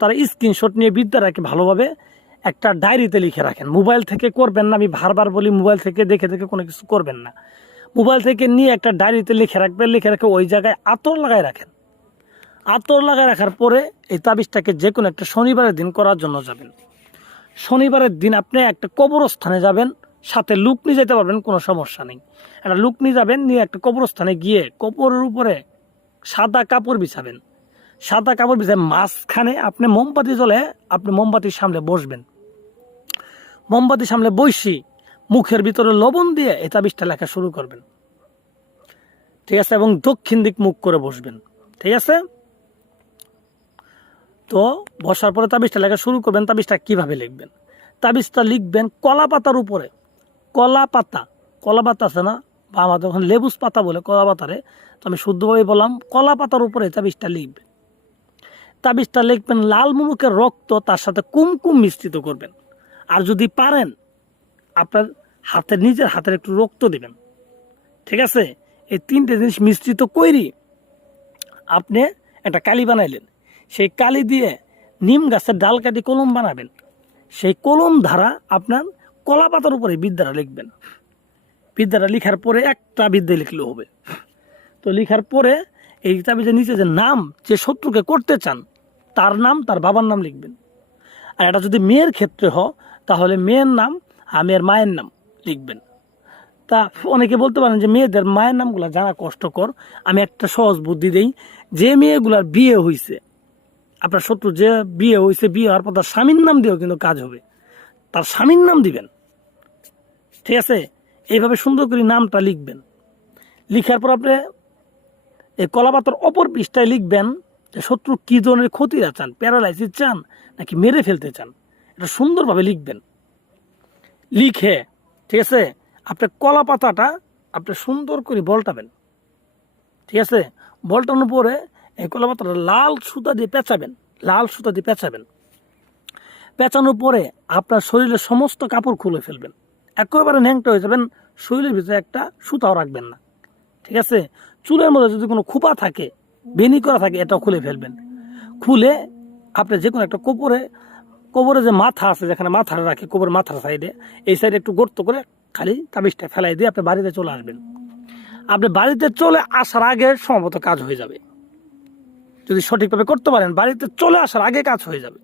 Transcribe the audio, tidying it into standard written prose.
তারা স্ক্রিনশট নিয়ে বিদ্যাটাকে ভালোভাবে একটা ডায়েরিতে লিখে রাখেন। মোবাইল থেকে করবেন না, আমি বারবার বলি মোবাইল থেকে দেখে দেখে কোনো কিছু করবেন না। মোবাইল থেকে নিয়ে একটা ডায়েরিতে লিখে রাখবেন, লিখে রেখে ওই জায়গায় আতর লাগায় রাখেন। আতর লাগায় রাখার পরে এই তাবিজটাকে যে কোনো একটা শনিবারের দিন করার জন্য যাবেন। শনিবারের দিন আপনি একটা কবরস্থানে যাবেন, সাথে লুক নিয়ে যেতে পারবেন, কোনো সমস্যা নেই। একটা লুক নিয়ে যাবেন, নিয়ে একটা কবরস্থানে গিয়ে কবরের উপরে সাদা কাপড় বিছাবেন। সাদা কাপড় বিছায় মাঝখানে আপনি মোমবাতি জ্বলে আপনি মোমবাতির সামনে বসবেন। মোমবাতির সামনে বসি মুখের ভিতরে লবণ দিয়ে এই তাবিজটা লেখা শুরু করবেন, ঠিক আছে? এবং দক্ষিণ দিক মুখ করে বসবেন, ঠিক আছে? তো বসার পরে তাবিজটা লেখা শুরু করবেন। তাবিজটা কিভাবে লিখবেন? তাবিজটা লিখবেন কলা পাতার উপরে। কলা পাতা আছে না, বা আমাদের ওখানে লেবুস পাতা বলে কলা পাতারে, তো আমি শুদ্ধভাবে বললাম কলা পাতার উপরে তাবিজটা লিখবেন। তাবিজটা লিখবেন লাল মুলুকের রক্ত, তার সাথে কুমকুম মিশ্রিত করবেন। আর যদি পারেন আপনার নিজের হাতের একটু রক্ত দিবেন, ঠিক আছে? এই তিনটে জিনিস মিশ্রিত করি আপনি একটা কালি বানাইলেন। সেই কালি দিয়ে নিম গাছের ডাল কাটি কলম বানাবেন। সেই কলম ধারা আপনার কলা পাতার উপরে বিদ্যাটা লিখবেন। বিদ্যাটা লিখার পরে একটা বিদ্যা লিখলেও হবে। তো লিখার পরে এই তাবিজের নিচে যে নাম, যে শত্রুকে করতে চান তার নাম, তার বাবার নাম লিখবেন। আর এটা যদি মেয়ের ক্ষেত্রে হয় তাহলে মেয়ের নাম আর মেয়ের মায়ের নাম লিখবেন। তা অনেকে বলতে পারেন যে মেয়েদের মায়ের নামগুলো জানা কষ্টকর। আমি একটা সহজ বুদ্ধি দেই, যে মেয়েগুলার বিয়ে হয়েছে, আপনার শত্রু যে বিয়ে হয়েছে, বিয়ে হওয়ার পর তার স্বামীর নাম দিয়েও কিন্তু কাজ হবে। তার স্বামীর নাম দিবেন, ঠিক আছে? এইভাবে সুন্দর করে নামটা লিখবেন। লিখার পর আপনি এই কলাপাতার অপর পৃষ্ঠায় লিখবেন যে শত্রু কী ধরনের ক্ষতিটা চান, প্যারালাইসিস চান নাকি মেরে ফেলতে চান, এটা সুন্দরভাবে লিখবেন। লিখে, ঠিক আছে, আপনার কলা পাতাটা আপনি সুন্দর করে বলটাবেন, ঠিক আছে? বলটানোর পরে এই কলা পাতাটা লাল সুতা দিয়ে পেঁচাবেন। লাল সুতা দিয়ে পেঁচাবেন। পেঁচানোর পরে আপনার শরীরের সমস্ত কাপড় খুলে ফেলবেন, একেবারে ন্যাংটা হয়ে যাবেন। শরীরের ভিতরে একটা সুতাও রাখবেন না, ঠিক আছে? চুলের মধ্যে যদি কোনো খোপা থাকে, বেনি করা থাকে, এটাও খুলে ফেলবেন। খুলে আপনি যে কোনো একটা কবরে যে মাথা আছে, যেখানে মাথাটা রাখে কবরের মাথার সাইডে, এই সাইডে একটু গর্ত করে খালি তাবিজটা ফেলাই দিয়ে আপনি বাড়িতে চলে আসবেন। আপনি বাড়িতে চলে আসার আগে সম্ভবত কাজ হয়ে যাবে। যদি সঠিকভাবে করতে পারেন, বাড়িতে চলে আসার আগে কাজ হয়ে যাবে।